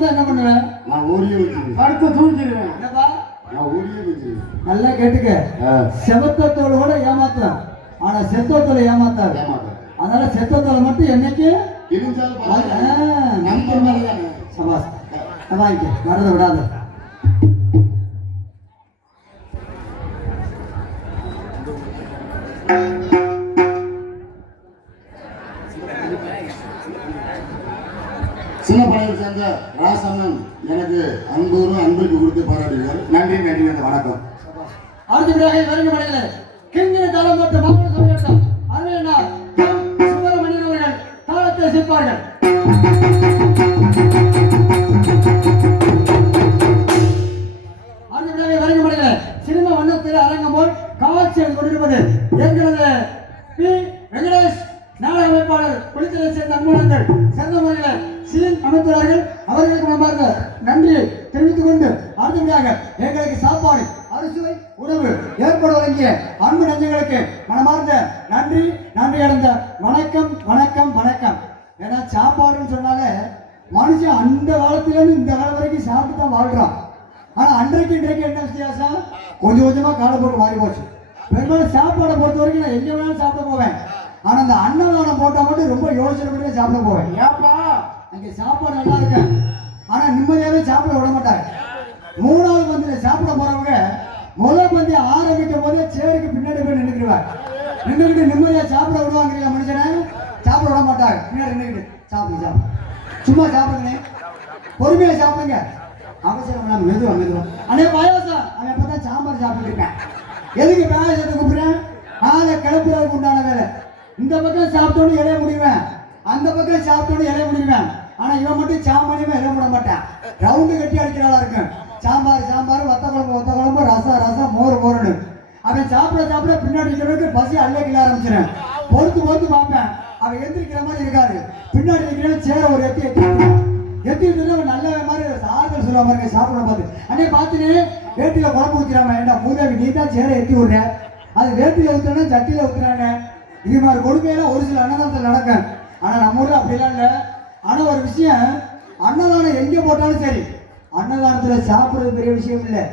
வந்தா என்ன பண்ணுவேன்? நான் ஊரிய வச்சிருவேன். அடுத்து தூக்கிடுவேன். என்னப்பா? நான் ஊரிய வச்சிருவேன். நல்லா கேட்டுக்க. செவத்தத்தோடு கூட ஏமாத்தலாம், ஆனா செத்தத்தோடு ஏமாத்தாது. அதனால செத்தத்தோடு மட்டும் என்னைக்கு சபாஸ் வாங்கிக்க, மறத விடாத. சின்ன பழைய சேர்ந்த ராசண்ணன் எனக்கு அன்போரும் அன்புக்கு கொடுத்து பாராட்டுகிறார். நன்றி நன்றி நன்றி வணக்கம். அடுத்தபடியாக வருங்க மடைகளை கிங்கின தளம் போட்டு மாவட்ட சொல்லியிருந்தோம். அருமையினார் சுப்பிரமணியன் அவர்கள் தாளத்தை சிப்பார்கள். அடுத்தபடியாக வருங்க மடைகளை சினிமா வண்ணத்தில் அரங்கம் போல் காட்சியில் கொண்டிருப்பது எங்களது பி வெங்கடேஷ் நாடக அமைப்பாளர் குளித்தலை சேர்ந்த அன்புலங்கள் சிறந்த முறையில் சீன் அமைத்துள்ளார்கள். அவர்களுக்கு மனமார்ந்த நன்றியை தெரிவித்துக் கொண்டு அடுத்தபடியாக எங்களுக்கு சாப்பாடு அறுசுவை உணவு ஏற்பாடு வழங்கிய அன்பு நெஞ்சங்களுக்கு மனமார்ந்த நன்றி நன்றி அடைந்த வணக்கம் வணக்கம் வணக்கம். ஏன்னா சாப்பாடுன்னு சொன்னாலே மனுஷன் அந்த காலத்திலேருந்து இந்த காலம் வரைக்கும் சாப்பிட்டு தான் வாழ்றான். ஆனா அன்றைக்கு இன்றைக்கு என்ன வித்தியாசம்? கொஞ்சம் கொஞ்சமா காலப்போக்கு மாறி போச்சு. பெரும்பாலும் சாப்பாடை பொறுத்த வரைக்கும் நான் எங்க வேணாலும் சாப்பிட போவேன். ஆனா அந்த அன்னதானம் போட்டா மட்டும் ரொம்ப யோசனை பண்ணி சாப்பிட போவேன். ஏப்பா அங்கே சாப்பாடு நல்லா இருக்கு, ஆனா நிம்மதியாவே சாப்பிட விட மாட்டாங்க. மூணாவது பந்தியில சாப்பிட போறவங்க முதல் பந்தி ஆரம்பிக்கும் போதே சேருக்கு பின்னாடி போய் நின்றுக்கிட்டு நிம்மதியா சாப்பிட விடுவாங்க. மனுஷனை சாப்பிட விட மாட்டாங்க. பின்னாடி நின்றுக்கிட்டு சாப்பிடுங்க சாப்பிடுங்க, சும்மா சாப்பிடுங்க, பொறுமையா சாப்பிடுங்க, அவசரம் இல்லாம மெதுவா மெதுவா. அண்ணே பாயாசம், அவன் பார்த்தா சாம்பார் சாப்பிட்டு இருக்கேன். எதுக்கு பாயாசத்தை கூப்பிடுறேன்? ஆளை கிளப்புறதுக்கு உண்டான வேலை. இந்த பக்கம் சாப்பிட்டோன்னு இலைய முடிவேன், அந்த பக்கம் சாப்பிட்டோன்னு இலைய முடிவேன். ஆனா இவன் மட்டும் சாமானியமா இலை விட மாட்டான், ரவுண்டு கட்டி அடிக்கிறாளா இருக்கும். சாம்பார் சாம்பார், வத்த குழம்பு, ரசம் ரசம், மோர் மோர்னு. அவன் சாப்பிட சாப்பிட பின்னாடி இருக்கிறவனுக்கு பசி அள்ளைக்கிள்ள ஆரம்பிச்சிடும். பொறுத்து பொறுத்து பார்ப்பேன், அவன் எந்திரிக்கிற மாதிரி இருக்காரு. பின்னாடி இருக்கிறவன் சேர ஒரு எத்திட்டு அவன் நல்ல மாதிரி ஆறுதல் சொல்லுவா பாருங்க. சாப்பிட பார்த்து அண்ணே பார்த்துன்னு வேட்டியில குழம்பு ஊற்றிடாம, ஏண்டா மூதாவி நீ தான் சேர எத்தி விடுற, அது வேட்டியில ஊத்துறானே சட்டியில ஊத்துறானே. இது மாதிரி கொடுமையெல்லாம் ஒரு சில அன்னதானத்தில் நடக்கும். ஆனா நம்ம ஊர்ல அப்படிலாம் இல்லை. ஆனா ஒரு விஷயம், அன்னதானம் எங்க போட்டாலும் சரி, அன்னதானத்துல சாப்பிடுறது பெரிய விஷயம் இல்லை.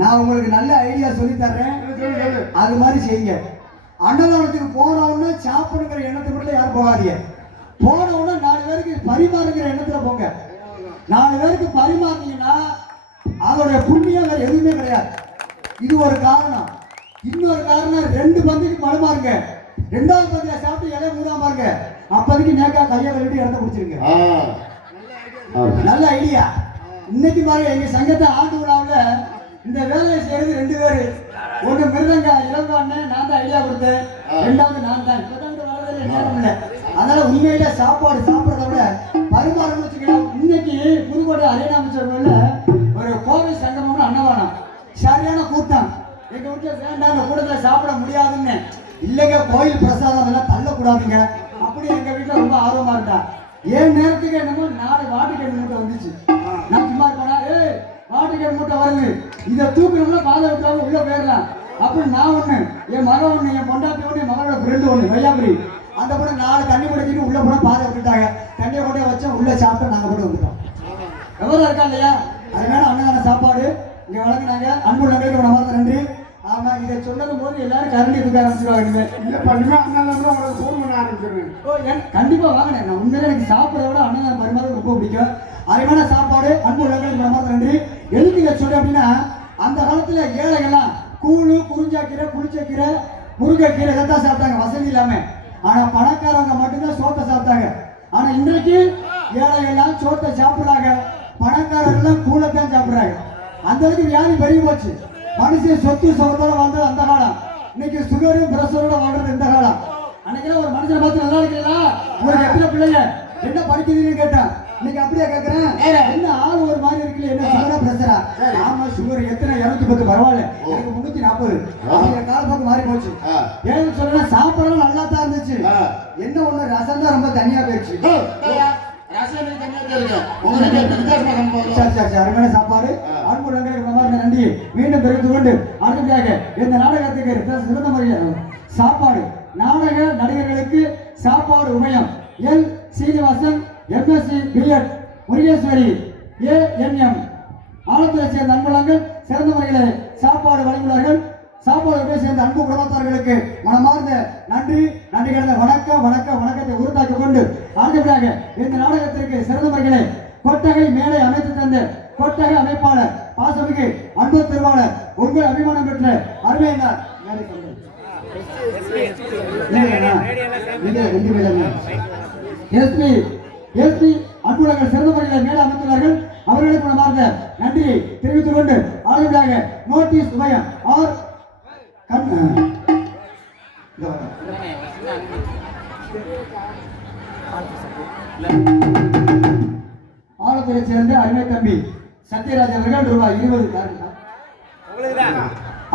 நான் உங்களுக்கு நல்ல ஐடியா சொல்லி தர்றேன், அது மாதிரி செய்யுங்க. அன்னதானத்துக்கு போனவுடனே சாப்பிடுங்கிற எண்ணத்தை மட்டும் யாரும் போகாதீங்க. போனவுடனே 4 பேருக்கு பரிமாறுங்கிற எண்ணத்துல போங்க. 4 பேருக்கு பரிமாறினீங்கன்னா அதோடைய புண்ணியம் வேற எதுவுமே கிடையாது. இது ஒரு காரணம். இன்னொரு காரணம், 2 பந்திக்கு பரிமாறுங்க. 2வது பந்தியில சாப்பிட்டு இலைய மூடாம இருங்க. அப்போதைக்கு நேக்கா கையை கழுவிட்டு இடத்த பிடிச்சிருங்க. நல்ல ஐடியா. இன்னைக்கு மாதிரி எங்க சங்கத்தை ஆண்டு விழாவில் இந்த வேலையை செய்யறது 2 பேரு. ஒண்ணு மிருதங்க இளவாண்ணே, நான் தான் ஐடியா கொடுத்தேன். 2வது நான் தான். இப்பதான் வரதில்லை, நேரம் இல்லை. அதனால உண்மையில சாப்பாடு சாப்பிட்றத விட பரிமாறணும்னு வச்சுக்கலாம். இன்னைக்கு புதுக்கோட்டை அரியணா அமைச்சர்கள்ல ஒரு கோவில் சங்கமம்னு அன்னதானம், சரியான கூட்டம். எங்க வீட்டுல வேண்டாம், அந்த கூட்டத்தில் சாப்பிட முடியாதுன்னு. இல்லைங்க, கோயில் பிரசாதம் எல்லாம் தள்ளக்கூடாதுங்க. அப்படி எங்க வீட்டுல ரொம்ப ஆர்வமா இருந்தா. ஏன் நேரத்துக்கு என்னமோ 4 வாட்டுக்கேடு மூட்டை வந்துச்சு. நான் சும்மா இருப்பேனா, வாட்டுக்கேடு மூட்டை வருது, இதை தூக்கணும்னா பாதை விட்டாலும் உள்ள போயிடலாம். அப்படி நான் ஒண்ணு, என் மகன் ஒண்ணு, என் பொண்டாட்டி ஒண்ணு, என் மகனோட ஃப்ரெண்டு ஒண்ணு, வையாபுரி. அந்த கூட 4 தண்ணி குடிக்கிட்டு உள்ள போனா பாதை விட்டுட்டாங்க. தண்ணியை கொண்டே வச்சோம், உள்ள சாப்பிட்டு நாங்க கூட வந்துட்டோம். எவ்வளவு இருக்கா இல்லையா? அதனால அன்னதான சாப்பாடு இங்க வழங்கினாங்க. அன்பு நன்றிக்கு நம்ம நன்றி. ஆமா, இதை சொன்னதும் போது எல்லாரும் கரண்டி தூக்க ஆரம்பிச்சிருவாங்க. இல்ல பண்ணுமா அன்னதானம் உங்களுக்கு ஃபோன் பண்ண ஆரம்பிச்சிருவேன். கண்டிப்பா வாங்கினேன். நான் உண்மையில எனக்கு சாப்பிட்றத விட அன்னதானம் பரிமாறது ரொம்ப பிடிக்கும். அருமையான சாப்பாடு. அன்பு உள்ளவங்களுக்கு நம்ம நன்றி. எதுக்கு இதை சொல்றேன் அப்படின்னா, அந்த காலத்துல ஏழைகள்லாம் கூழு, குறிஞ்சாக்கீரை, புளிச்சக்கீரை, முருங்கைக்கீரை இதைத்தான் சாப்பிட்டாங்க, வசதி இல்லாம. ஆனா பணக்காரவங்க மட்டும்தான் சோத்தை சாப்பிட்டாங்க. ஆனா இன்றைக்கு ஏழைகள்லாம் சோத்தை சாப்பிடுறாங்க, பணக்காரர்கள் கூழத்தான் சாப்பிடுறாங்க. அந்த அளவுக்கு வியாதி பெருகி போச்சு. மனுஷன் சொத்து சுகத்தோட வாழ்ந்தது அந்த காலம். இன்னைக்கு சுகரும் பிரஷரோட வாழ்றது இந்த காலம். அன்னைக்கு ஒரு மனுஷனை பார்த்து நல்லா இருக்கீங்களா, உங்களுக்கு எத்தனை பிள்ளைங்க, என்ன படிக்கிறீங்கன்னு கேட்டேன். இன்னைக்கு அப்படியே கேட்கிறேன், என்ன ஆள் ஒரு மாதிரி இருக்குல்ல, என்ன சுகரா பிரஷரா? ஆமா சுகர். எத்தனை? 210. பரவாயில்ல, எனக்கு 340. காலப்போக்கு மாறி போச்சு. ஏன்னு சொல்ல, சாப்பிடலாம் நல்லா தான் இருந்துச்சு. என்ன ஒண்ணு, ரசம் தான் ரொம்ப தனியா போயிடுச்சு. அருமையான சாப்பாடு. அன்பு நன்றி மீண்டும் தெரிவித்துக் கொண்டு அடுத்ததாக இந்த நாடகத்துக்கு சிறந்த முறையில் சாப்பாடு நாடக நடிகர்களுக்கு சாப்பாடு உபயம் L Srinivasan, MSc, B.Ed, Murugeswari, ANM ஆலத்துறை சேர்ந்த அன்புள்ளங்கள் சிறந்த முறையில் சாப்பாடு வழங்குகிறார்கள். சாப்பாடு சேர்ந்த அன்பு குடும்பத்தார்களுக்கு மனமார்ந்த நன்றி கலந்த வணக்கத்தை உறுத்தாக்கிக் கொண்டு அடுத்தபடியாக இந்த நாடகத்திற்கு சிறந்த முறைகளை கொட்டகை மேடை அமைத்து தந்த கொட்டகை அமைப்பாளர் பாசமிகு அன்பு திருவாளர் உங்கள் அபிமானம் பெற்ற அருமையினார் எஸ்பி அன்புலங்கள் சிறந்த முறையில் மேடை அமைத்துள்ளார்கள். அவர்களுக்கு மனமார்ந்த நன்றியை தெரிவித்துக் கொண்டு அடுத்தபடியாக நோட்டீஸ் உபயம் ஆலத்துறை சேர்ந்த அருமை தம்பி சத்யராஜ் அவர்கள் ரூபாய் 20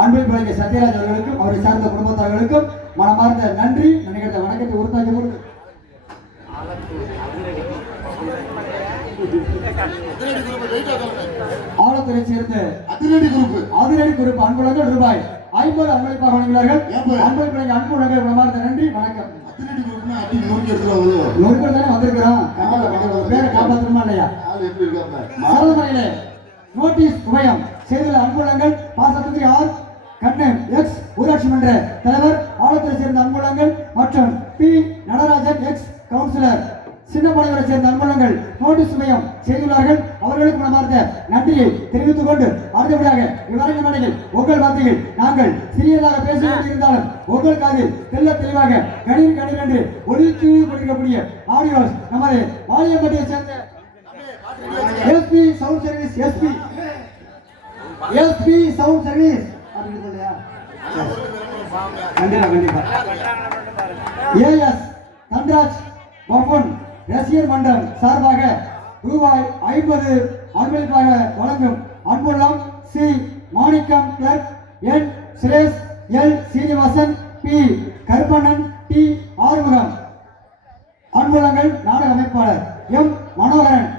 அன்பில் பிழைக்க சத்யராஜ் அவர்களுக்கும் அவரை சார்ந்த குடும்பத்தார்களுக்கும் மனமார்ந்த நன்றி நினைக்கிற வணக்கத்தை உறுத்தாக்கி கொண்டு ஆலத்துறை சேர்ந்த அதிரடி குரூப் அன்புலங்கள் ரூபாய் 50 அன்பளிப்பாக வழங்குகிறார்கள். அன்பளிப்பு பிழைக்க அன்புலங்கள் மனமார்ந்த நன்றி வணக்கம். நொறுக்கள் தானே வந்திருக்கிறோம், பேரை காப்பாற்றணுமா இல்லையா? சரதமலையிலே நோட்டீஸ் உபயம் செய்துள்ள அன்புலங்கள் பாசத்துக்கு ஆர் கண்ணன் எக்ஸ் ஊராட்சி மன்ற தலைவர் ஆலத்துறை சேர்ந்த அன்புலங்கள் மற்றும் பி நடராஜன் எக்ஸ் கவுன்சிலர் சின்னப்பாளையரை சேர்ந்த அன்புலங்கள் நோட்டீஸ் உபயம் செய்துள்ளார்கள். அவர்களுக்கு மனமார்ந்த நன்றியை தெரிவித்துக் கொண்டு அடுத்தபடியாக இவ்வரங்க மேடையில் உங்கள் வார்த்தைகள் நாங்கள் சிறியதாக பேசிக் கொண்டிருந்தாலும் உங்கள் காதில் தெளிவாக கணீர் என்று ஒலித்து கொண்டிருக்கக்கூடிய ஆடியோஸ் நமது வாலியம்பட்டியை சேர்ந்த SP sound service SP sound service கண்டிப்பா ஏஎஸ் தன்ராஜ் பஃபன் ரசிகர் மன்றம் சார்பாக ரூபாய் 50 அன்பளிப்பாக வழங்கும் அன்புள்ளம் C Manickam clerk N Suresh L Srinivasan P Karuppannan T Arumugam அன்புள்ளங்கள் நாடக அமைப்பாளர் எம் மனோகரன்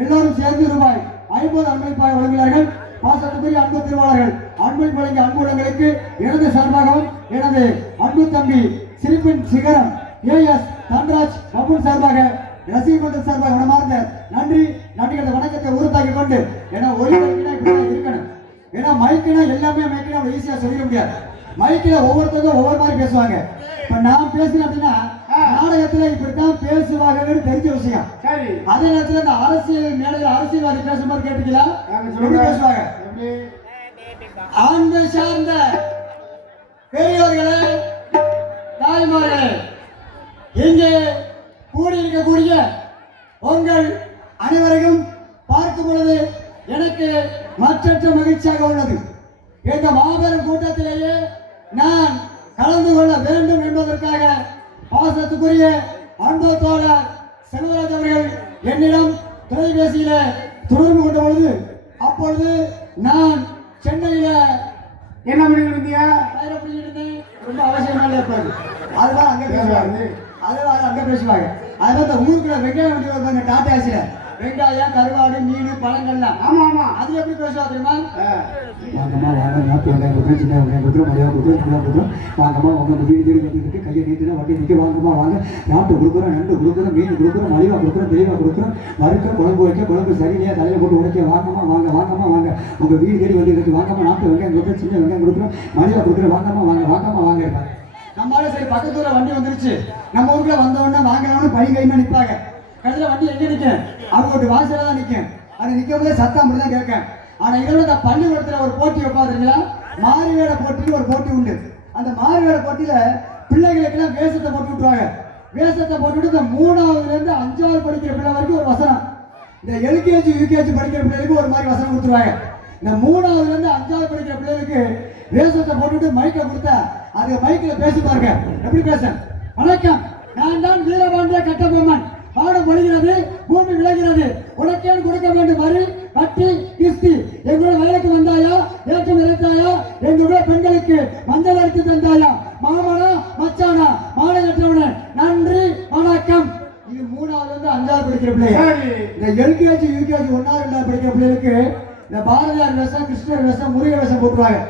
எல்லோரும் சேர்ந்து ரூபாய் 50 அன்பளிப்பாக வழங்குகிறார்கள். பாசத்துக்குரிய அன்பு திருவாளர்கள் அன்பளிப்பு வழங்கிய அன்புள்ளங்களுக்கு எனது சார்பாகவும் எனது அன்பு தம்பி சிரிப்பின் சிகரம் ஏஎஸ் தன்ராஜ் பபுன் சார்பாக ரசிகர் மன்றம் சார்பாக மனமார்ந்த நன்றி வணக்கத்தை உறுத்தாக்கி கொண்டு ஏன்னா ஒரு இருக்கணும். ஏன்னா மைக்கினா எல்லாமே மைக்கினா ஈஸியா சொல்லிட முடியாது. மைக்கில் ஒவ்வொருத்தரும் ஒவ்வொரு மாதிரி பேசுவாங்க. இப்ப நான் பேசுறேன் அப்படின்னா நாடகத்துல இப்படித்தான் பேசுவாங்கன்னு தெரிஞ்ச விஷயம். அதே நேரத்துல இந்த அரசியல் மேடையில் அரசியல்வாதி பேசும்போது கேட்டுக்கலாம் எப்படி பேசுவாங்க. ஆண்மை சார்ந்த பெரியோர்களே தாய்மார்களே இங்கே கூடியிருக்கக்கூடிய உங்கள் அனைவரையும் பார்க்கும் பொழுது எனக்கு மற்றற்ற மகிழ்ச்சியாக உள்ளது. இந்த மாபெரும் கூட்டத்திலேயே நான் கலந்து கொள்ள வேண்டும் என்பதற்காக பாசத்துக்குரிய அன்பு தோழர் செல்வராஜ் அவர்கள் என்னிடம் தொலைபேசியில தொடர்பு கொண்ட பொழுது அப்பொழுது நான் சென்னையில என்ன பண்ணிட்டு இருந்தீங்க ரொம்ப அவசியமா இருப்பாரு. அதுதான் அங்க பேசுவாங்க, அங்க பேசுவாங்க. அதுதான் ஊருக்குள்ள வெங்காயம் வண்டி வருவாங்க டாட்டாசில வெங்காயம் கருவாடு மீன் பழங்கள்லாம். ஆமா ஆமா அது எப்படி பேசுவா தெரியுமா? வாங்கம்மா வாங்க நாட்டு வெங்காயம் கொடுக்குறோம், சின்ன வெங்காயம் கொடுக்குறோம், மலையா கொடுக்குறோம், சின்ன கொடுக்குறோம், வாங்கம்மா வாங்க வீடு தேடி கட்டிட்டு கையை நீட்டுனா வண்டி நிற்க வாங்கம்மா வாங்க நாட்டு கொடுக்குறோம், நண்டு கொடுக்குறோம், மீன் கொடுக்குறோம், மலிவா கொடுக்குறோம், தெளிவா கொடுக்குறோம், வறுக்க குழம்பு வைக்க குழம்பு சரியில்லையா தலையில போட்டு உடைக்க வாங்கம்மா வாங்க வாங்கம்மா வாங்க உங்க வீடு தேடி வந்து இருக்கு வாங்கம்மா நாட்டு வெங்காயம் கொடுக்குறோம், சின்ன வெங்காயம் கொடுக்குறோம், மலிவா கொடுக்குறோம், வாங்கம்மா வாங்க வாங்கம்மா வாங்க இருக்காங்க. நம்மளால சரி பக்கத்துல வண்டி வந்துருச்சு, நம்ம ஊருக்குள்ள வந்தோடனே வாங்கலாம்னு பை கைமா நிற்பாங்க. கடைசியில் வண்டி எங்க நிற்கும்? அவங்க வாசல தான் நிற்கும். அது நிற்கும் போது சத்தம் அப்படிதான் கேட்கும். ஆனா இதோட இந்த பள்ளிக்கூடத்துல ஒரு போட்டி வைப்பாதுங்களா, மாறுவேட போட்டின்னு ஒரு போட்டி உண்டு. அந்த மாறுவேட போட்டியில பிள்ளைகளுக்கு எல்லாம் வேஷத்தை போட்டு விட்டுருவாங்க. வேஷத்தை போட்டுவிட்டு இந்த 3ஆவதுல இருந்து 5ஆவது படிக்கிற பிள்ளை வரைக்கும் ஒரு வசனம், இந்த எல்கேஜி யூகேஜி படிக்கிற பிள்ளைகளுக்கு ஒரு மாதிரி வசனம் கொடுத்துருவாங்க. இந்த 3ஆவதுல இருந்து 5ஆவது படிக்கிற பிள்ளைகளுக்கு வேஷத்தை போட்டுவிட்டு மைக்கை கொடுத்தா அது மைக்கில் பேசி பாருங்க. எப்படி பேச? வணக்கம், நான் தான் வீரபாண்டிய கட்டபொம்மன். பாடம் படுகிறது, பூமி விளைகிறது, உனக்கேன் கொடுக்க வேண்டும் வரி கட்டி கிஸ்தி. எங்களோட வயலுக்கு வந்தாயா, ஏற்றம் இறைத்தாயா, எங்களுடைய பெண்களுக்கு மஞ்சள் அடித்து தந்தாயா, மாமனா மச்சானா மாலை கற்றவன நன்றி வணக்கம். இது 3ஆவதுல இருந்து 5ஆவது படிக்கிற பிள்ளைங்க. இந்த எல்கேஜி யூகேஜி 1ஆவது 2ஆவது படிக்கிற பிள்ளைகளுக்கு இந்த பாரதியார் வேஷம், கிருஷ்ணர் வேஷம், முருக வேஷம் போட்டுருவாங்க.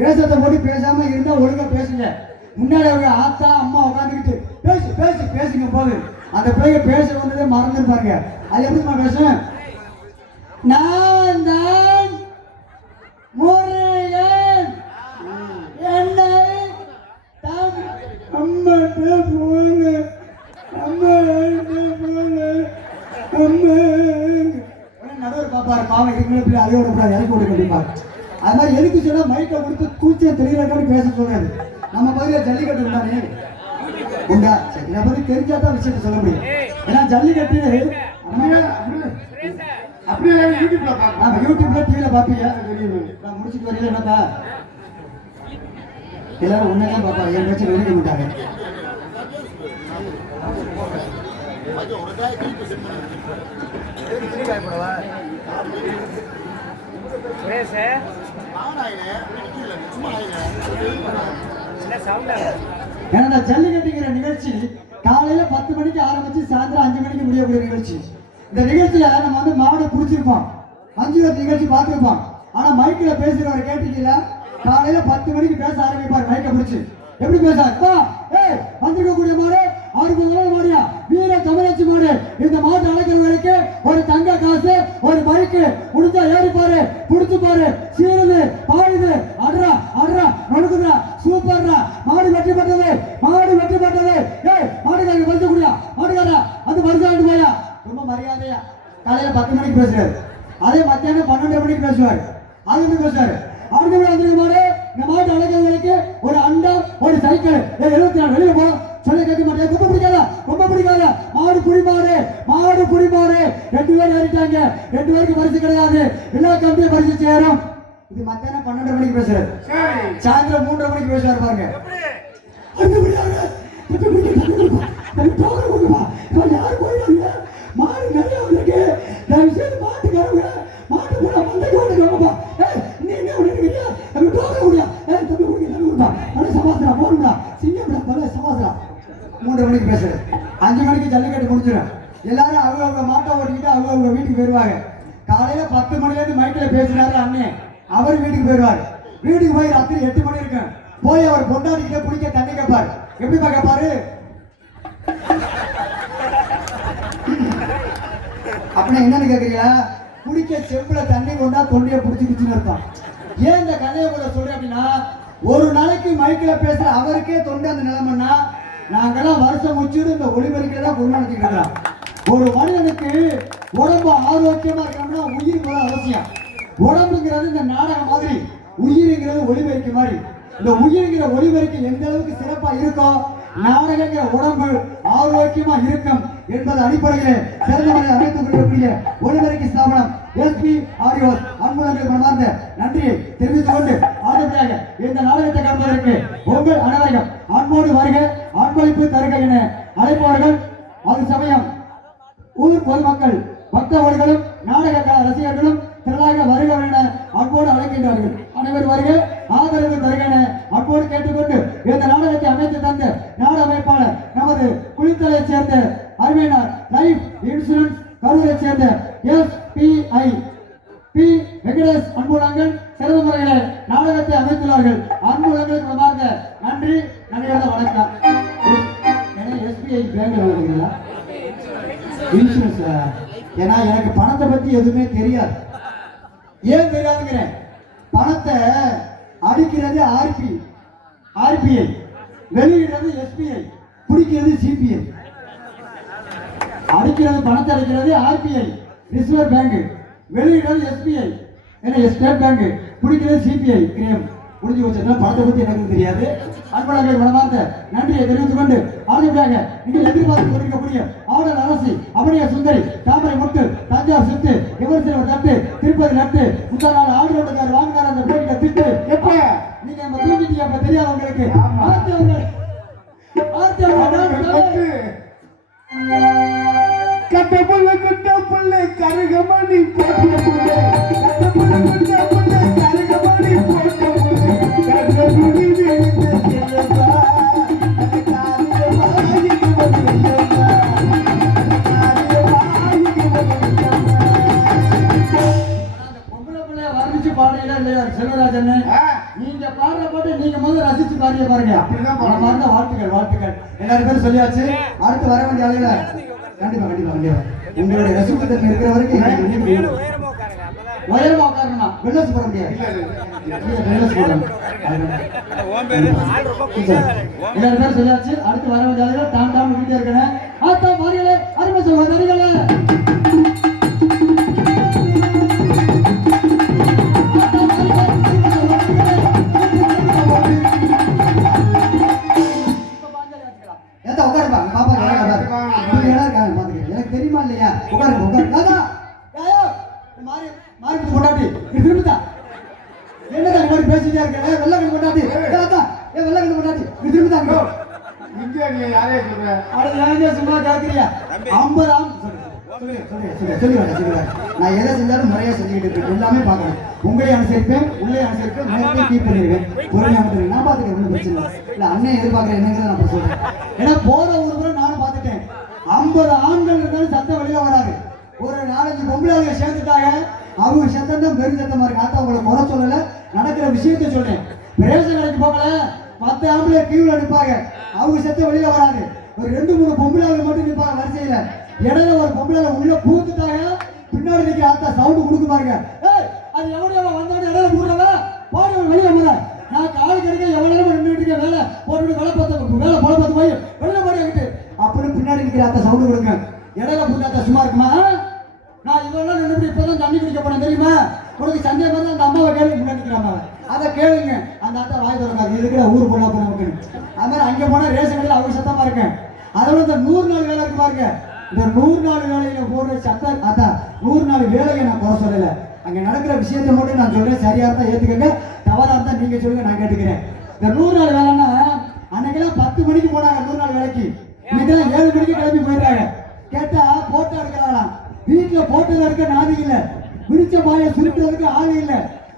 வேஷத்தை போட்டு பேசாம இருந்தா ஒழுங்கா பேசுங்க. முன்னாடி அவங்க ஆத்தா அம்மா உட்காந்துக்கிட்டு பேசு பேசு பேசுங்க போது அந்த பிள்ளைங்க பேச வந்ததே மறந்துருப்பாங்க. அது எப்படிமா பேசும்? நான் தான் முருகன். என்னை அம்மாட்ட போன நடுவர் பாப்பாரு பாவம் இதுக்கு அதையோட கூடாது இறக்கி விட்டு கண்டிப்பாரு. அது மாதிரி எதுக்கு சொன்னா மைக்கை கொடுத்து கூச்சம் தெரியலன்னு பேச சொல்றாரு. நம்ம பகுதியில் ஜல்லிக்கட்டு உண்டானே உண்டா? சரி இதை பத்தி தெரிஞ்சாதான் விஷயத்த சொல்ல முடியும். ஏன்னா ஜல்லிக்கட்டு அப்படியே யூடியூப்ல பார்ப்போம். நம்ம யூடியூப்ல டிவியில பாப்பீங்க. நான் முடிச்சுட்டு வரையில என்னப்பா எல்லாரும் உண்மைதான் பாப்பா. என் பேச்சு வெளியிட மாட்டாங்க. ஏன்னா ஜல்லிக்கட்டுங்கிற நிகழ்ச்சி காலையில 10 மணிக்கு ஆரம்பிச்சு சாயந்தரம் 5 மணிக்கு முடியக்கூடிய நிகழ்ச்சி. இந்த நிகழ்ச்சியில நம்ம வந்து மாவட்ட பிடிச்சிருப்போம், 5 நிகழ்ச்சி பார்த்துருப்போம். ஆனா மைக்கில் பேசுறவரை கேட்டீங்களா? காலையில 10 மணிக்கு பேச ஆரம்பிப்பார் மைக்கை பிடிச்சு. எப்படி பேசார்? வந்திருக்கக்கூடிய மாடு 60 மாடியா வீர தமிழச்சி மாடு. இந்த மாட்டு அழைக்கிறவர்களுக்கு ஒரு தங்க காசு, ஒரு பைக்கு முடிஞ்சா ஏறிப்பாரு, புடிச்சு பாரு, சீருது பாயுது, அட்ரா அட்ரா நொடுக்குதா, சூப்பர்ரா, மாடு வெற்றி பெற்றது, மாடு வெற்றி பெற்றது. மாட்டுக்காரங்க பரிசு குடியா, மாட்டுக்காரா அந்த பரிசு வாங்கிட்டு போயா. ரொம்ப மரியாதையா காலையில 10 மணிக்கு பேசுறாரு. அதே மத்தியானம் 12 மணிக்கு பேசுவார். அது பேசுவாரு. அடுத்த வந்திருக்க மாடு இந்த மாட்டு அழைக்கிறவர்களுக்கு ஒரு அண்டா, ஒரு சைக்கிள். 74 வெளியே போ சொல்ல கேட்க மாட்டேன். ரொம்ப பிடிக்காத, ரொம்ப பிடிக்காத. மாடு புடிமாடு, மாடு புடிமாடு. 2 பேர் ஏறிட்டாங்க. 2 பேருக்கு பரிசு கிடையாது. எல்லா கம்பியை பரிசு சேரும். இது மத்தியானம் 12 மணிக்கு பேசுறாரு. சாயந்தரம் 3:30 மணிக்கு பேசுவாரு பாருங்க. மாடு நிறைய இருக்கு. மாட்டுக்காரங்க மாட்டு கூட மந்தைக்கு ஓடுங்கப்பா. நீ என்ன பண்ணிருக்கீங்க? சமாசரா போடுங்களா, சிங்கப்படா பல சமாசரா. 3:30 மணிக்கு பேசுறேன். 5 மணிக்கு ஜல்லிக்கட்டு முடிச்சிடும். எல்லாரும் அவங்க மாட்டை ஓட்டிக்கிட்டு அவங்க வீட்டுக்கு போயிடுவாங்க. காலையில 10 மணிலேருந்து மைக்கில் பேசுறாரு அண்ணே, அவர் வீட்டுக்கு போயிடுவார். வீட்டுக்கு போய் ராத்திரி 8 மணி இருக்கும். போய் அவர் பொண்டாட்டிக்கிட்ட குடிக்க தண்ணி கேட்பார். எப்படிப்பா கேட்பாரு? அப்படின்னா என்னன்னு கேட்குறீங்களா? குடிக்க செம்புல தண்ணி கொண்டா தொண்டையை பிடிச்சிக்கிச்சுன்னு அர்த்தம். ஏன் இந்த கதையை கூட சொல்றேன் அப்படின்னா, ஒரு நாளைக்கு மைக்கில் பேசுற அவருக்கே தொண்டை அந்த நிலைமைன்னா, நாங்கெல்லாம் வருஷம் முடிச்சுட்டு இந்த ஒளிபரிக்கையில தான் கொண்டு நடத்திக்கிட்டு இருக்கிறோம். ஒரு மனிதனுக்கு உடம்பு ஆரோக்கியமா இருக்கணும்னா உயிர் போல அவசியம். உடம்புங்கிறது இந்த நாடகம் மாதிரி, உயிருங்கிறது ஒளிபரிக்கை மாதிரி. இந்த உயிருங்கிற ஒளிபரிக்கை எந்த அளவுக்கு சிறப்பா இருக்கோ, நாடகங்கிற உடம்பு ஆரோக்கியமா இருக்கும் என்பது அடிப்படையில் சிறந்த முறையில் அமைத்துக் கொள்ளக்கூடிய ஒளிபரிக்கை ஸ்தாபனம் எஸ்பி ஆடியோஸ் அன்புலங்கள் மனமார்ந்த நன்றியை தெரிவித்துக் கொண்டு அடுத்ததாக இந்த நாடகத்தை காண்பதற்கு உங்கள் அனைவரையும் அன்போடு வருக, அன்பளிப்பு தருக என அழைப்பவர்கள். அது சமயம் ஊர் பொதுமக்கள், பக்தவர்களும் நாடக ரசிகர்களும் திரளாக வருக என அன்போடு அழைக்கின்றார்கள். அனைவர் வருக, ஆதரவு தருக என அன்போடு கேட்டுக்கொண்டு இந்த நாடகத்தை அமைத்து தந்த நாடக அமைப்பாளர் நமது குளித்தலை சேர்ந்த அருமையினார் லைஃப் இன்சூரன்ஸ் கரூரை சேர்ந்த SPI பி வெங்கடேஷ் அன்புலங்கன் சிறந்த முறையில் நாடகத்தை அமைத்துள்ளார்கள். அன்புலங்களுக்கு மனமார்ந்த நன்றி, நன்றியோட வணக்கம். SBI பேங்க் எழுதுங்களா இன்சூரன்ஸ்? ஏன்னா எனக்கு பணத்தை பத்தி எதுவுமே தெரியாது. ஏன் தெரியாதுங்கிறேன்? பணத்தை அடிக்கிறது RBI, வெளியிடுறது SBI, பிடிக்கிறது CBI. அடிக்கிறது பணத்தை அடிக்கிறது RBI ரிசர்வ் பேங்க், வெளியிடுறது SBI என்ன ஸ்டேட் பேங்க், பிடிக்கிறது CBI கிரேம். முடிஞ்சு வச்சா பணத்தை பத்தி எனக்கு தெரியாது. அன்பழகை மனமார்ந்த நன்றியை தெரிவித்துக் கொண்டு ஆளுமையாக நீங்கள் எதிர்பார்த்து கொண்டிருக்கக்கூடிய ஆடல் அரசி, அபனிய சுந்தரி, தாமரை முட்டு, தஞ்சாவூர் சித்து, விமர்சனம் தட்டு, திருப்பதி நட்டு, முந்தா நாள் ஆடுறவங்களுக்கார் வாங்கினார் அந்த போட்டிக்க திட்டு. எப்ப நீங்க நம்ம தூங்கிட்டீங்க அப்ப தெரியாது உங்களுக்கு. கட்ட புள்ள கருகமணி போட்ட புள்ள, கட்ட புள்ள கருகமணி போட்ட புள்ள, கட்ட புள்ளி விழுந்து செல்லப்பா, அந்த காரியமா இது வந்துள்ளப்பா, அந்த காரியமா இது வந்துள்ளப்பா. பொம்பளை பிள்ளைய வர்ணிச்சு பாடுறீங்களா இல்லையா செல்வராஜன்? நீங்க பாடுற பாட்டு நீங்க முதல்ல ரசிச்சு பாடிய பாருங்க. வாழ்த்துக்கள். எல்லாரும் பேரும் சொல்லியாச்சு. அடுத்து வர வேண்டிய ஆளுங்க கண்டிப்பா உங்களுடைய ரசிப்பு தன்மை இருக்கிற வரைக்கும் உயரமா உட்காரணுமா வெள்ளஸ் போட முடியாது வெள்ளஸ் போடணும் எல்லாரும் பேர் சொல்லியாச்சு அடுத்து வர வேண்டிய டாம் டாம் வீட்டே இருக்கேன் ஆத்தா மாறிகளே அருமை சகோதரிகளே ஏத்தா உட்காருப்பா பாப்பா எனக்கு தெரியுமா இல்லையா உட்காருங்க உட்காரு மாறி மாறி கொண்டாட்டி திரும்பிதா என்னடா இந்த மாதிரி பேசிட்டே இருக்க வெள்ளை கண்ணு கொண்டாட்டி வெள்ளை கண்ணு கொண்டாட்டி திரும்பிதா இங்கே நீ யாரே சொல்ற அடுத்த சும்மா கேட்கறியா 50 நான் எதை செஞ்சாலும் முறையா செஞ்சுக்கிட்டு இருக்கேன் எல்லாமே பார்க்கணும் உங்களையும் அனுசரிப்பேன் உள்ளே அனுசரிப்பேன் நேரத்தையும் கீப் பண்ணிடுவேன் பொறுமையாக நான் பார்த்துக்கிறேன் ஒன்றும் பிரச்சனை இல்லை அண்ணன் எதிர்பார்க்குறேன் என்னங்கிறத நான் இப்போ சொல்றேன் ஏன்னா போற ஒரு முறை நானும் பார்த்துட்டேன் 50 ஆண்கள் இருந்தாலும் சத்தம் வெளியில வராது ஒரு 4-5 பொம்பளைங்க சேர்ந்துட்டாங்க அவங்க சத்தம் தான் பெரும் சத்தமா இருக்கு ஆத்தா உங்களை குறை சொல்லல நடக்கிற விஷயத்த சொல்றேன் ரேஷன் கடைக்கு போகல 10 ஆம்பளை கியூல நிற்பாங்க அவங்க சத்தம் வெளியில வராது ஒரு 2-3 பொம்பளைங்க மட்டும் நிற்பாங்க வரிசையில இடையில ஒரு பொம்பளை உள்ள பூத்துட்டாங்க பின்னாடி நிற்கிற ஆத்தா சவுண்ட் கொடுக்க பாருங்க அது எவ்வளவு வந்தோட இடையில போடுறவ போடுற வெளியே வர நான் காலு கிடைக்க எவ்வளவு நேரம் நின்றுட்டு இருக்கேன் வேலை போட்டு வேலை பார்த்து போய் வெளியில போட்டு அப்படின்னு பின்னாடி நிற்கிற ஆத்தா சவுண்ட் கொடுங்க இடையில பூத்தாத்தா சும்மா இருக்குமா நான் இதெல்லாம் நின்று இப்பதான் தண்ணி குடிக்க போனேன் தெரியுமா உனக்கு சந்தேகம் வந்து அந்த அம்மாவை கேள்வி முன்னாடி நிற்கிறாங்க அதை கேளுங்க அந்த ஆத்தா வாய் தொடங்காது இருக்கிற ஊர் பொண்ணா போன நமக்கு அது மாதிரி அங்கே போனால் ரேஷன் கடையில் அவங்க சத்தமா இருக்கேன் அதோட இந்த 100 நாள் வேலை இருக்கு பாருங்க இந்த 100 நாள் வேலையில போடுற சத்தம் அதான் 100 நாள் வேலையை நான் குறை சொல்லலை அங்கே நடக்கிற விஷயத்தை மட்டும் நான் சொல்றேன் சரியா இருந்தா ஏற்றுக்கங்க தவறா இருந்தா நீங்க சொல்லுங்க நான் கேட்டுக்கிறேன் இந்த 100 நாள் வேலைன்னா அன்னைக்கெல்லாம் 10 மணிக்கு போனாங்க 100 நாள் வேலைக்கு இன்னைக்கெல்லாம் 7 மணிக்கு கிளம்பி போயிடுறாங்க கேட்டா போட்டோ எடுக்கிறாங்களாம் வீட்டுல போட்டோ எடுக்க நாதி இல்லை விரிச்ச பாயை சுருட்டுறதுக்கு ஆள் இல்லை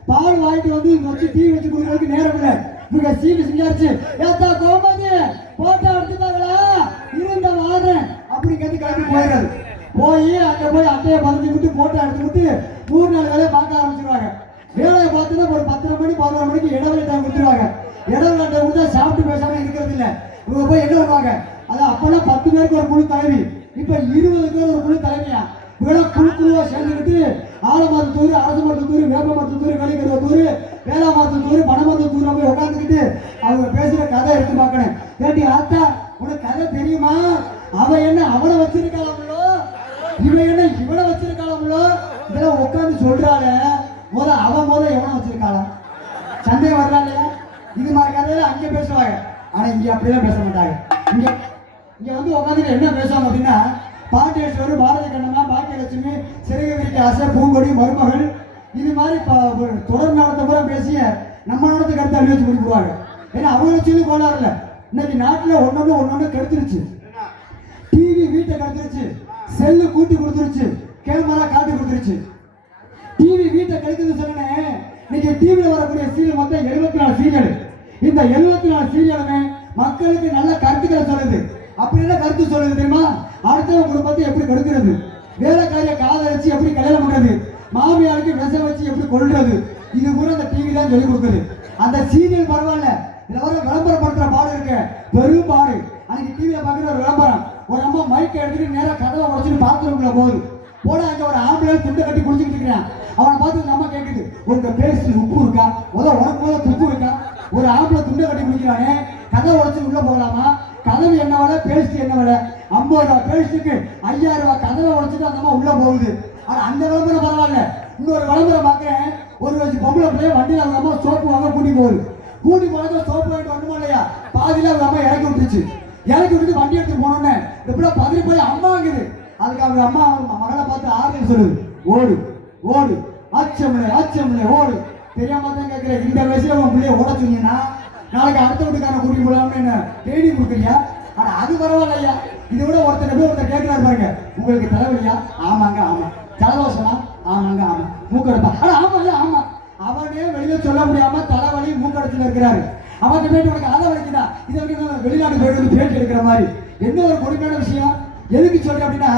பால் வாங்கிட்டு வந்து வச்சு டீ வச்சு கொடுக்கறதுக்கு நேரம் இல்லை இவங்க சீவி செஞ்சாச்சு ஏத்தா கோமாதி போட்டோ எடுத்துட்டாங்களா இருந்த வாடுறேன் அப்படி கேட்டு கிளம்பி போயிடுறது போய் அங்கே போய் அட்டையை பதிஞ்சு விட்டு போட்டோ எடுத்து விட்டு 3 நாள் வேலையை பார்க்க ஆரம்பிச்சிருவாங்க வேலையை பார்த்தீங்கன்னா ஒரு 10 மணி 11 மணிக்கு இடைவெளி டைம் கொடுத்துருவாங்க இடைவெளி டைம் கொடுத்தா சாப்பிட்டு பேசாம இருக்கிறது இல்லை இவங்க போய் என்ன பண்ணுவாங்க அது அப்பெல்லாம் 10 பேருக்கு ஒரு குழு தலைவி இப்ப 20 பேர் ஒரு குழு தலைவியா இவெல்லாம் குழுவா சேர்ந்துக்கிட்டு ஆலமரத்தூர் அரசு மரத்தூர் வேப்ப மரத்தூர் வெளிக்கருவத்தூர் வேளாமரத்தூர் பனமரத்தூர் போய் உட்காந்துக்கிட்டு அவங்க பேசுற கதை எடுத்து பார்க்கணும் கேட்டி ஆத்தா உனக்கு கதை தெரியுமா அவ என்ன அவனை வச்சிருக்காளோ இவன் என்ன இவனை வச்சிருக்காளோ இதெல்லாம் உட்காந்து சொல்றாள அவன் எவனை வச்சிருக்காளா சந்தேகம் வர்றா இல்லையா இது மாதிரி கதையில அங்கே பேசுவாங்க ஆனா இங்க அப்படியெல்லாம் பேச மாட்டாங்க இங்க வந்து உட்காந்துட்டு என்ன பேசுவாங்க அப்படின்னா பாண்டேஸ்வரர் பாரதி கண்ணம்மா பாக்கியலட்சுமி சிறகவிரிக்கு ஆசை பூங்கொடி மருமகள் இது மாதிரி தொடர் நாடத்தை பூரா பேசிய நம்ம நாடத்துக்கு அடுத்து அழிவச்சு கொடுக்குவாங்க ஏன்னா அவங்க சொல்லி கோளாறுல இன்னைக்கு நாட்டில் ஒன்னொன்னு கெடுத்துருச்சு டிவி வீட்டை கெடுத்துருச்சு செல்லு கூட்டி கொடுத்துருச்சு கேமரா காட்டி கொடுத்துருச்சு டிவி வீட்டை கெடுத்துன்னு சொன்னேன் இன்னைக்கு டிவியில் வரக்கூடிய சீரியல் மொத்தம் 74 சீரியல் இந்த 74 சீரியலுமே மக்களுக்கு நல்ல கருத்துக்களை சொல்லுது அப்படி என்ன கருத்து சொல்லுது தெரியுமா அடுத்தவங்க குடும்பத்தை எப்படி கெடுக்கிறது வேலைக்காரிய காதலிச்சு எப்படி கல்யாணம் பண்றது மாமியாருக்கு விஷம் வச்சு எப்படி கொள்றது இது கூட அந்த டிவி தான் சொல்லி கொடுக்குது அந்த சீரியல் பரவாயில்ல இதுல வர விளம்பரப்படுத்துற பாடு இருக்கு பெரும் பாடு அன்னைக்கு டிவியில பாக்குற ஒரு விளம்பரம் ஒரு அம்மா மைக்கை எடுத்துட்டு நேரம் கதவை உடச்சிட்டு பாத்ரூம்ல போகுது போட அங்க ஒரு ஆம்புலன்ஸ் துண்டை கட்டி குடிச்சுக்கிட்டு இருக்கிறான் அவனை பார்த்து நம்ம கேட்குது உங்க பேஸ்ட் உப்பு இருக்கா உனக்கு துப்பு இருக்கா ஒரு ஆம்பளை துண்டை கட்டி குடிக்கிறானே கதவை உடச்சு உள்ள போகலாமா கதவு என்ன விட பேஸ்ட் என்ன விட 50 ரூபா பேஸ்ட்டுக்கு 5000 ரூபாய் கதவை உடச்சிட்டு அந்த அம்மா உள்ள போகுது ஆனா அந்த விளம்பரம் பரவாயில்ல இன்னொரு விளம்பரம் பார்க்கிறேன் ஒரு வயசு பொம்பளை பிள்ளைய வண்டியில் அவங்க அம்மா சோப்பு வாங்க கூட்டி போனது சோப்பு வாங்கிட்டு வரணுமா இல்லையா பாதியில அவங்க அம்மா இறக்கி விட்டுட்டு வண்டி எடுத்து போனோன்னே இந்த பிள்ளை பதறி போய் அம்மா வாங்குது அதுக்கு அவங்க அம்மா மகளை பார்த்து ஆறுதல் சொல்லுது ஓடு ஆச்சமில்லை ஓடு தெரியாம தான் கேட்கிறேன் இந்த வயசுல உன் பிள்ளைய ஓட சொன்னீங்கன்னா நாளைக்கு அடுத்த வீட்டுக்காரன் கூட்டி போலாம்னு என்ன தேடி கொடுக்குறியா ஆனா அது பரவாயில்லையா இதை விட ஒருத்தர் கேட்கிறாரு பாருங்க உங்களுக்கு தலைவலியா ஆமாங்க ஆமா ஜலதோஷமா ஆமாங்க ஆமா மூக்கடைப்பா ஆமா அவனே வெளியில சொல்ல முடியாம தலைவலி மூக்கடத்துல இருக்கிறாரு அவன் போயிட்டு உனக்கு அதை வலிக்குதா இதை வரைக்கும் வெளிநாட்டு போயிட்டு பேட்டி எடுக்கிற மாதிரி என்ன ஒரு கொடுமையான விஷயம் எதுக்கு சொல்றேன் அப்படின்னா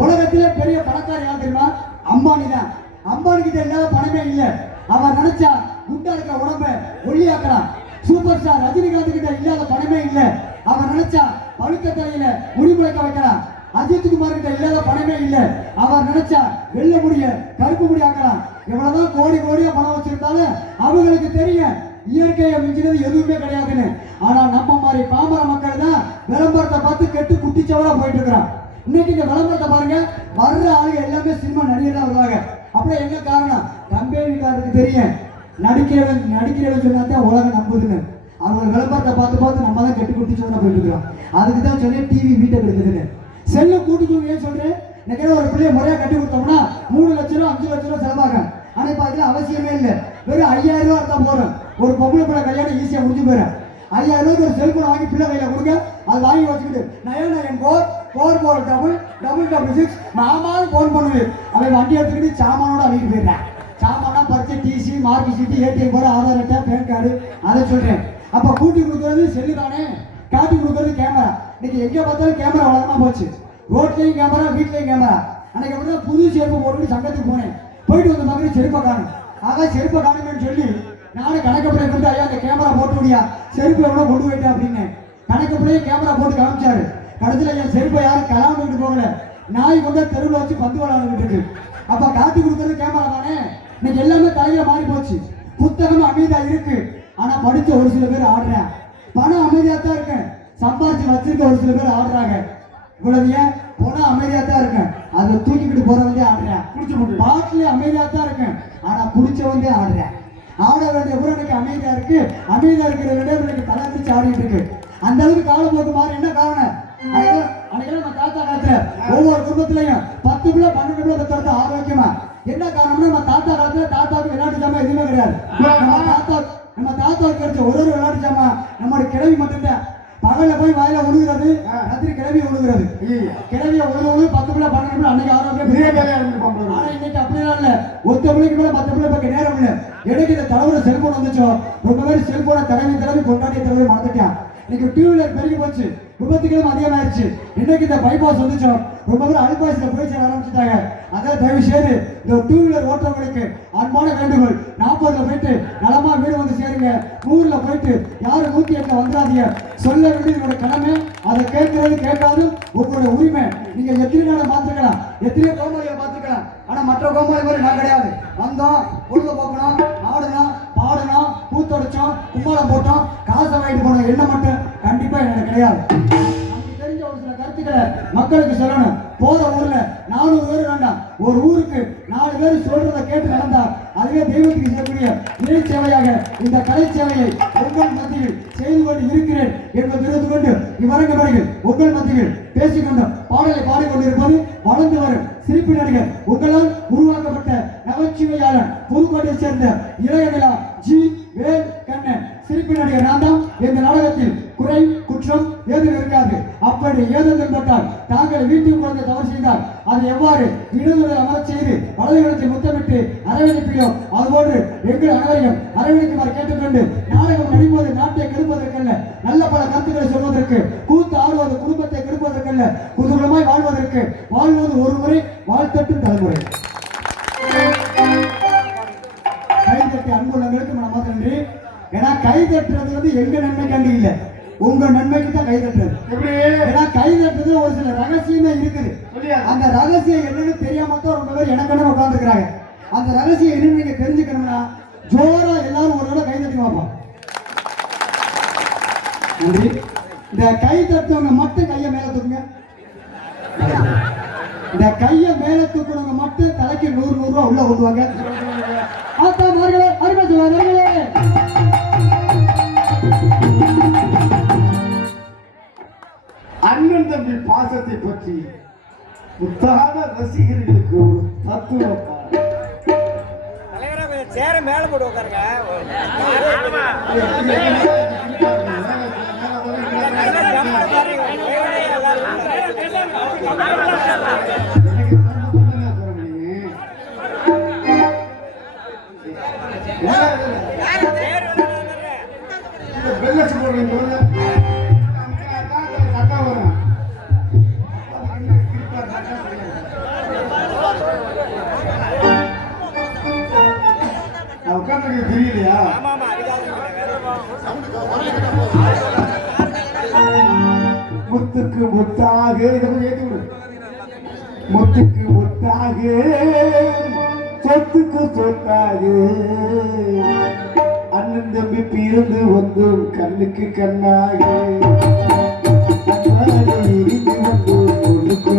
உலகத்திலே பெரிய பணக்கார யார் தெரியுமா அம்பானி தான் அம்பானி கிட்ட இல்லாத பணமே இல்லை அவன் நினைச்சா குண்டா இருக்கிற உடம்ப ஒல்லியாக்கலாம் சூப்பர் ஸ்டார் ரஜினிகாந்த் கிட்ட இல்லாத பணமே இல்லை அவன் நினைச்சா பழுக்க தலையில முடிமுளைக்க வைக்கலாம் அஜித் குமார் கிட்ட இல்லாத பணமே இல்லை அவர் நினைச்சா வெள்ளை முடிய கருப்பு முடி ஆக்கலாம் எவ்வளவுதான் கோடி கோடியா பணம் வச்சிருந்தாலும் அவங்களுக்கு தெரியும் இயற்கையை மிஞ்சினது எதுவுமே கிடையாதுன்னு. ஆனா நம்ம மாதிரி பாமர மக்கள் தான் விளம்பரத்தை பார்த்து கெட்டு குட்டிச்சவரா போயிட்டு இருக்கிறான். இன்னைக்கு இந்த விளம்பரத்தை பாருங்க, வர்ற ஆளுங்க எல்லாமே சினிமா நடிகர் தான் வருவாங்க. அப்படியே என்ன காரணம்? கம்பெனிக்காரருக்கு தெரியும் நடிக்கிறவன் சொன்னாதான் உலகம் நம்புதுன்னு. அவங்க விளம்பரத்தை பார்த்து நம்ம தான் கெட்டு குட்டிச்சவரா போயிட்டு இருக்கிறோம். அதுக்கு தான் சொன்னேன் டிவி வீட்டை எடுக்குதுன்னு. செல்லு கூட்டுக்கு ஏன் சொல்றேன்? இன்னைக்கு ஒரு பிள்ளைய முறையா கட்டி கொடுத்தோம்னா 3 லட்சம் ரூபா 5 லட்சம் ரூபா செலவாகும். ஆனா இப்ப அதுல அவசியமே இல்லை. வெறும் 5000 ரூபா இருந்தா போதும். ஒரு பொம்பளை பிள்ளை கல்யாணம் ஈஸியா முடிஞ்சு போயிடும். 5000 ரூபாய்க்கு ஒரு செல்போன் வாங்கி பிள்ளை கையில கொடுங்க, அது வாங்கி வச்சுக்கிட்டு 9944466 மாமாவும் போன் பண்ணுது. அவன் வண்டி எடுத்துக்கிட்டு சாமானோட அழிட்டு போயிடுறான். சாமானா பறிச்சு டிசி மார்க் ஷீட் ஏடிஎம் போட ஆதார் அட்டை பேன் கார்டு அதை சொல்றேன். அப்ப கூட்டி கொடுக்கறது செல்லு தானே, காட்டி கொடுக்கறது கேமரா. இன்னைக்கு எங்க பார்த்தாலும் கேமரா வளரமா போச்சு. ரோட்லயும் கேமரா, வீட்லயும் கேமரா. அன்னைக்கு அப்படிதான் புது செருப்பு போட்டு சங்கத்துக்கு போனேன். போயிட்டு வந்த மாதிரி செருப்பை காணும். ஆக செருப்பை காணுங்கன்னு சொல்லி நானும் கணக்கப்படியை கொண்டு ஐயா அந்த கேமரா போட்டு முடியா செருப்பு எவ்வளோ கொண்டு போயிட்டேன் அப்படின்னு கணக்கப்படியே கேமரா போட்டு காமிச்சாரு. கடைசியில் என் செருப்பை யாரும் கலாண்டுக்கிட்டு போகல, நாய் கொண்டு தெருவில் வச்சு பந்து விளையாண்டுக்கிட்டு இருக்கு. அப்ப காட்டி கொடுக்கறது கேமரா தானே. இன்னைக்கு எல்லாமே தலையில மாறி போச்சு. புத்தகம் அமைதியா இருக்கு, ஆனா படிச்ச ஒரு சில பேர் ஆடுறேன். பணம் அமைதியா தான் இருக்கு, சம்பாதிச்சு வச்சிருக்க ஒரு சில பேர் ஆடுறாங்க. இவ்வளவு ஏன் போனா அமைதியா தான் இருக்கேன், அதை தூக்கிக்கிட்டு போறவங்க ஆடுறேன். பாட்டுல அமைதியா தான் இருக்கேன், ஆனா குடிச்சவங்க ஆடுறேன். ஆட வேண்டிய ஊர் எனக்கு அமைதியா இருக்கு, அமைதியா இருக்கிற எனக்கு தலை பிடிச்சு ஆடிட்டு இருக்கு. அந்த அளவுக்கு காலப்போக்கு மாறி என்ன காரணம்? அன்னைக்கு நம்ம தாத்தா காலத்துல ஒவ்வொரு குடும்பத்திலையும் 10 பிள்ளை 12 பிள்ளை பெற்றது ஆரோக்கியமா. என்ன காரணம்னா நம்ம தாத்தா காலத்துல தாத்தாவுக்கு விளையாட்டு ஜாமான் எதுவுமே கிடையாது. நம்ம தாத்தாவுக்கு கிடைச்ச ஒரு விளையாட்டு ஜாமான் நம்மளோட கிழவி மட்டும்தான். பகல்ல போய் வாயில உழுகிறது, ராத்திரி கிளவிய உழுகிறது. கிளவிய உழுது 10 பிள்ளை 12 பிள்ளை அன்னைக்கு ஆரோக்கியம். ஆனா இன்னைக்கு அப்படிலாம் இல்ல, ஒத்த பிள்ளைக்கு மேல 10 பிள்ளை பக்க நேரம் இல்ல. எனக்கு இந்த தலைவர செல்போன் வந்துச்சோ ரொம்ப பேர் செல்போனை தடவி கொண்டாடிய தலைவரை மறந்துட்டான். இன்னைக்கு டூ வீலர் பெருகி போச்சு, விபத்துகளும் அதிகமாயிருச்சு. இன்னைக்கு இந்த பைபாஸ் வந்துச்சோ ரொம்ப பேர் அல்பாசில போய் சேர ஆரம்பிச்சுட்டாங்க. அதை தயவு செய்து இந்த டூ வீலர் ஓட்டுறவங்களுக்கு அன்பான வேண்டுகோள், 40ல போயிட்டு நலமா வீடு வந்து சேருங்க. 100ல போயிட்டு யாரும் 108ல வந்துடாதீங்க. சொல்ல வேண்டியது கடமை, அதை கேட்கறது கேட்காதும் உங்களோட உரிமை. நீங்க எத்தனை நாளை மாத்திருக்கலாம், எத்தனையோ கோமாளியை மாத்திருக்கலாம், ஆனா மற்ற கோமாளி மாதிரி நான் கிடையாது. வந்தோம், பொழுது போக்கணும், ஆடணும், பாடணும், பூத்தொடைச்சோம், கும்மாளம் போட்டோம், காசை வாங்கிட்டு போன எண்ணம் மட்டும் கண்டிப்பா எனக்கு கிடையாது. தெரிஞ்ச ஒரு சில கருத்துக்களை மக்களுக்கு சொல்லணும். போற ஊர்ல 400 பேர் வேண்டாம், ஒரு ஊருக்கு 4 பேர் சொல்றதை கேட்டு நடந்தா அதுவே தெய்வத்துக்கு செய்யக்கூடிய இறை சேவையாக இந்த கலை சேவையை உங்கள் மத்தியில் செய்து கொண்டு இருக்கிறேன் என்பதை தெரிந்து கொண்டு இவ்வரங்கவர்கள் உங்கள் மத்தியில் பேசிக்கொண்டும் பாடலை பாடிக்கொண்டிருப்பது வளர்ந்து வரும் சிரிப்பு நடிகர் உங்களால் உருவாக்கப்பட்ட நகைச்சுவையாளர் புதுக்கோட்டையை சேர்ந்த இளையநிலா ஜி வேல் கண்ணன். சிரிப்பு நடிகர் நான் தான். இந்த நாடகத்தில் குறை குற்றம் ஏதும் இருக்காது. அப்படி ஏதும் ஏற்பட்டால் தாங்கள் வீட்டில் குழந்தை தவறு செய்தால் அதை எவ்வாறு இடதுடன் அமரச் செய்து வலதுகளை முத்தமிட்டு அரவணைப்பீரோ அதுபோன்று எங்கள் அனைவரையும் அரவணைக்குமாறு கேட்டுக்கொண்டு நாடகம் நடிப்பது நாட்டை கெடுப்பதற்கல்ல, நல்ல பல கருத்துக்களை சொல்வதற்கு, கூத்து ஆடுவது குடும்பத்தை கெடுப்பதற்கல்ல, குதூகலமாய் வாழ்வதற்கு. வாழ்வது ஒரு முறை, வாழ்த்தட்டும் தலைமுறை. கைதட்டி அன்புள்ளங்களுக்கு மனமாக நன்றி. ஏன்னா கை தட்டுறது வந்து எங்க நன்மைக்காண்டி இல்லை, உங்க நன்மைக்கு தான் கை தட்டுறது. ஏன்னா கை தட்டுறது ஒரு சில ரகசியமே இருக்குது. அந்த ரகசியம் என்னன்னு தெரியாம தான் ரொம்ப பேர் எனக்கு உட்கார்ந்துருக்காங்க. அந்த ரகசியம் என்னன்னு நீங்க தெரிஞ்சுக்கணும்னா ஜோரா எல்லாரும் ஒரு தடவை கை தட்டி பார்ப்போம். நன்றி. இந்த கை தட்டுவங்க மட்டும் கையை மேல தூக்குங்க. இந்த கையை மேல தூக்குறவங்க மட்டும் தலைக்கு 100 ரூபா உள்ள கொண்டுவாங்க. அருமை சொல்லுவாங்க. அண்ணன் தம்பி பாசத்தை பற்றி புத்தான ரசிகர்களுக்கு ஒரு தத்துவ சேர மேல போட்டு உட்காருங்க. வெள்ளச்சு போடுறீங்க உட்காந்து தெரியலையா? முத்துக்கு முத்தாக இதை ஏற்றி விடு. முத்துக்கு முத்தாக சொத்துக்கு சொத்தாக அண்ணன் தம்பி பிறந்து வந்தோம் கண்ணுக்கு கண்ணாக அன்பாலே இருந்து வந்தோம் பொண்ணுக்கு